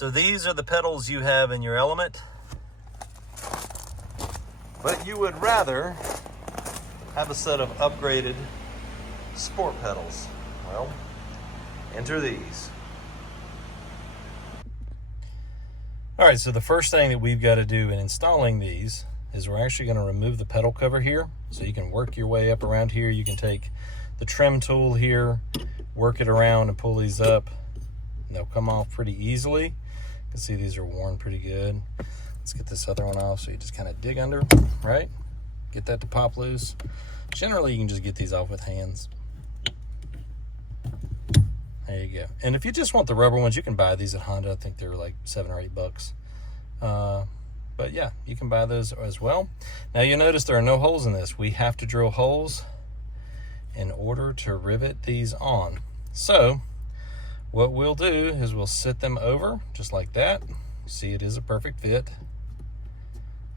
So these are the pedals you have in your Element, but you would rather have a set of upgraded sport pedals. Well, enter these. All right, so the first thing that we've got to do in installing these is we're actually going to remove the pedal cover here. So you can work your way up around here. You can take the trim tool here, work it around and pull these up. And they'll come off pretty easily. You can see these are worn pretty good. Let's get this other one off. So you just kind of dig under, right? Get that to pop loose. Generally, you can just get these off with hands. There you go. And if you just want the rubber ones, you can buy these at Honda. I think they're like $7 or $8. But yeah, you can buy those as well. Now you notice there are no holes in this. We have to drill holes in order to rivet these on. So what we'll do is we'll sit them over just like that. See, it is a perfect fit.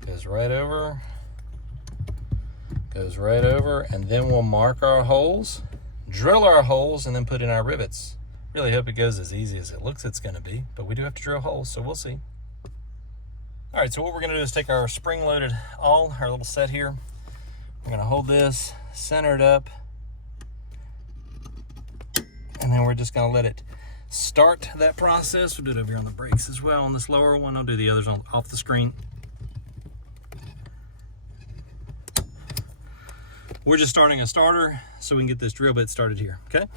Goes right over, and then we'll mark our holes, drill our holes, and then put in our rivets. Really hope it goes as easy as it looks it's going to be, but we do have to drill holes, so we'll see. All right, so what we're going to do is take our spring-loaded awl, our little set here. We're going to hold this, center it up, and then we're just going to let it start that process. We'll do it over here on the brakes as well. On this lower one, I'll do the others off the screen. We're just starting a starter so we can get this drill bit started here, okay?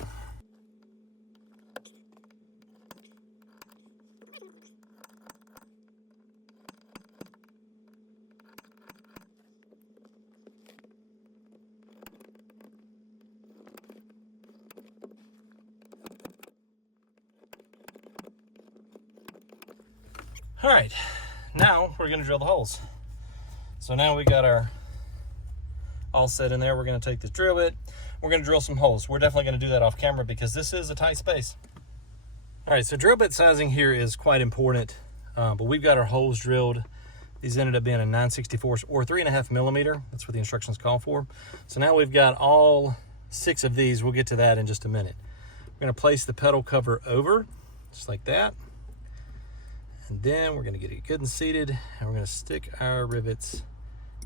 All right, now we're gonna drill the holes. So now we got our all set in there. We're gonna take this drill bit. We're gonna drill some holes. We're definitely gonna do that off camera because this is a tight space. All right, so drill bit sizing here is quite important, but we've got our holes drilled. These ended up being a 9/64 or 3.5 millimeter. That's what the instructions call for. So now we've got all 6 of these. We'll get to that in just a minute. We're gonna place the pedal cover over, just like that. And then we're gonna get it good and seated, and we're gonna stick our rivets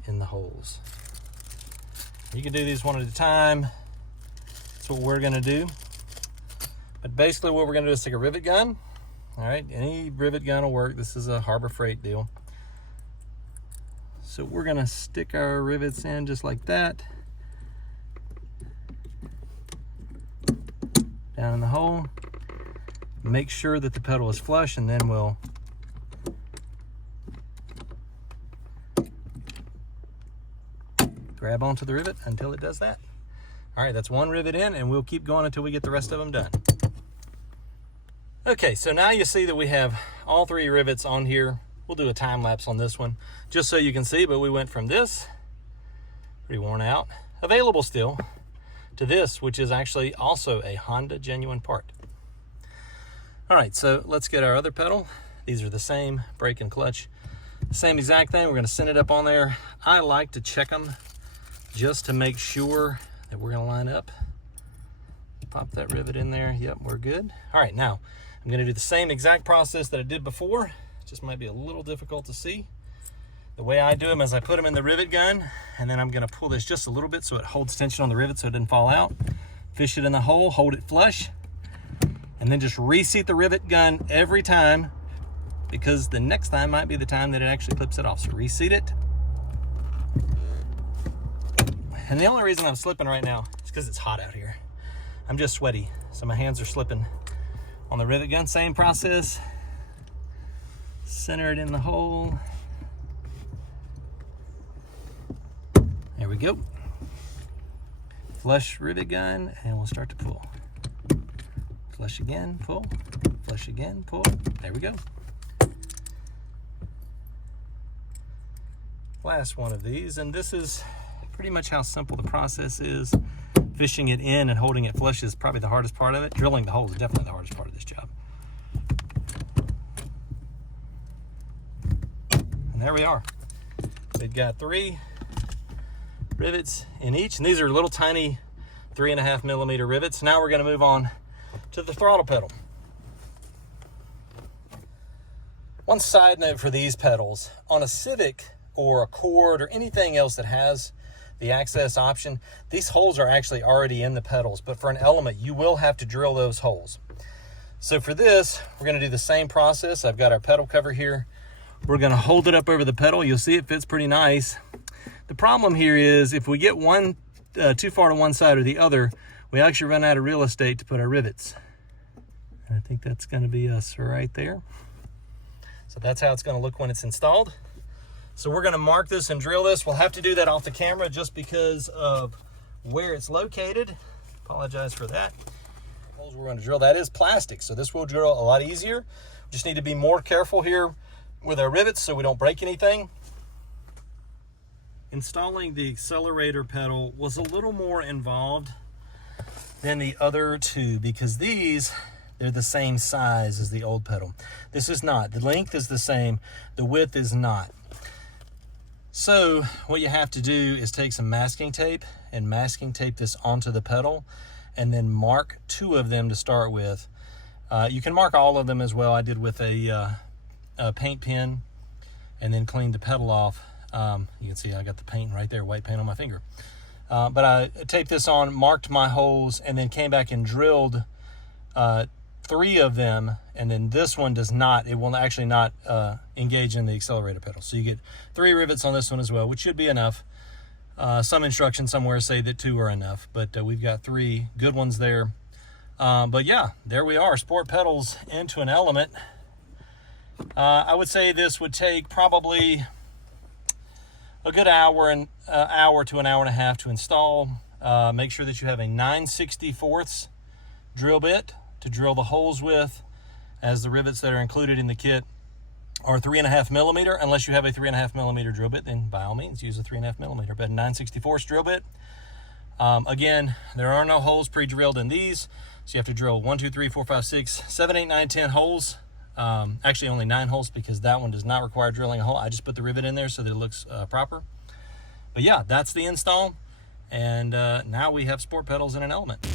in the holes. You can do these one at a time. That's what we're gonna do. But basically what we're gonna do is take a rivet gun. All right, any rivet gun will work. This is a Harbor Freight deal. So we're gonna stick our rivets in just like that. Down in the hole. Make sure that the pedal is flush, and then we'll grab onto the rivet until it does that. All right, that's one rivet in, and we'll keep going until we get the rest of them done. Okay, so now you see that we have all 3 rivets on here. We'll do a time lapse on this one just so you can see, but we went from this, pretty worn out, available still, to this, which is actually also a Honda genuine part. All right, so let's get our other pedal. These are the same, brake and clutch. Same exact thing, we're gonna send it up on there. I like to check them just to make sure that we're gonna line up. Pop that rivet in there, yep, we're good. All right, now, I'm gonna do the same exact process that I did before. It just might be a little difficult to see. The way I do them is I put them in the rivet gun, and then I'm gonna pull this just a little bit so it holds tension on the rivet so it doesn't fall out. Fish it in the hole, hold it flush, and then just reseat the rivet gun every time, because the next time might be the time that it actually clips it off. So reseat it. And the only reason I'm slipping right now is because it's hot out here. I'm just sweaty, so my hands are slipping on the rivet gun. Same process. Center it in the hole. There we go. Flush rivet gun, and we'll start to pull. Flush again, pull. Flush again, pull. There we go. Last one of these, and this is pretty much how simple the process is. Fishing it in and holding it flush is probably the hardest part of it. Drilling the holes is definitely the hardest part of this job. And there we are. We've got 3 rivets in each, and these are little tiny 3.5 millimeter rivets. Now we're going to move on to the throttle pedal. One side note for these pedals, on a Civic or a Cord or anything else that has the access option, these holes are actually already in the pedals, but for an Element, you will have to drill those holes. So for this, we're gonna do the same process. I've got our pedal cover here. We're gonna hold it up over the pedal. You'll see it fits pretty nice. The problem here is if we get one too far to one side or the other, we actually run out of real estate to put our rivets. And I think that's gonna be us right there. So that's how it's gonna look when it's installed. So we're gonna mark this and drill this. We'll have to do that off the camera just because of where it's located. Apologize for that. The holes we're gonna drill, that is plastic, so this will drill a lot easier. Just need to be more careful here with our rivets so we don't break anything. Installing the accelerator pedal was a little more involved than the other two because they're the same size as the old pedal. This is not. The length is the same, the width is not. So what you have to do is take some masking tape and masking tape this onto the pedal and then mark 2 of them to start with. You can mark all of them as well. I did with a paint pen and then cleaned the pedal off. You can see I got the paint right there, white paint on my finger. But I taped this on, marked my holes, and then came back and drilled 3 of them, and then this one does not, it will actually not engage in the accelerator pedal. So you get 3 rivets on this one as well, which should be enough. Some instructions somewhere say that 2 are enough, but we've got 3 good ones there. But yeah, there we are, sport pedals into an Element. I would say this would take probably a good hour to an hour and a half to install. Make sure that you have a 9/64 drill bit to drill the holes with, as the rivets that are included in the kit are 3.5 millimeter. Unless you have a 3.5 millimeter drill bit, then by all means use a 3.5 millimeter, but a 9/64 drill bit. Again, there are no holes pre-drilled in these, so you have to drill 1, 2, 3, 4, 5, 6, 7, 8, 9, 10 holes. Actually only 9 holes because that one does not require drilling a hole. I just put the rivet in there so that it looks proper. But yeah, that's the install, and now we have sport pedals in an Element.